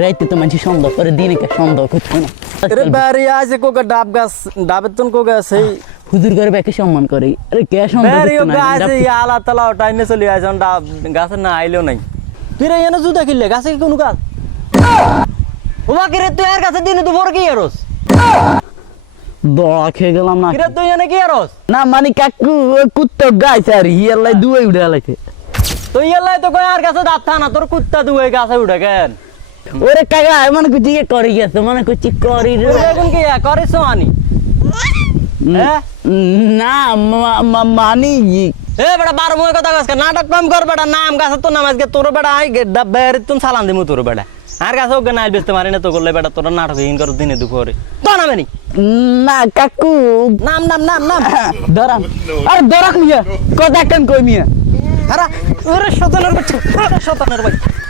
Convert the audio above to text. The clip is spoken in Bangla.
রাইতে তো মানুষ সন্দেহ করে দিনে কে সন্দেহ করতো না আরে বাড়ি আছে কোকা ডাব গাছ ডাবের তুন কোকা সেই হুজুর করে ব্যাকে সম্মান করে আরে কে সন্দেহ বাড়ি করতো না আছে আলা তালা টাইনে চলে আসে ডাব গাছে না আইলেও নাই তুই রে এনে জুতা কিনলে গাছে কি কোনো গাছ ও বাকি রে তুই আর গাছে দিনে দুপুর কি এরস দড়া খেয়ে গেলাম না কিরে তুই এনে কি এরস না মানে কাকু কুত্তা গাইছে আর হিয়ালাই দুয়ে উড়ে লাইছে তুই এলাই তো কই আর গাছে দাঁত থানা তোর কুত্তা দুয়ে গাছে উঠে কেন ওরে কাকা মানে কুচি করে গেছে মানে কুচি করি রে এখন কি করিস আনি হ্যাঁ না মানি এ বেটা বারো মুখে কথা গাছ নাটক কম কর বেটা নাম গাছে তো নাম আজকে তোর বেটা আই বের তুন সালান দিমু তোর বেটা আর গাছে ওকে নাই বেচতে পারি না তো করলে বেটা তোর নাটক হিন কর দিনে দুপুরে তো নামে নি না কাকু নাম নাম নাম নাম ধরান আরে ধরাক মিয়া কথা কেন কই মিয়া আরে ওরে শতানের বাচ্চা শতানের বাচ্চা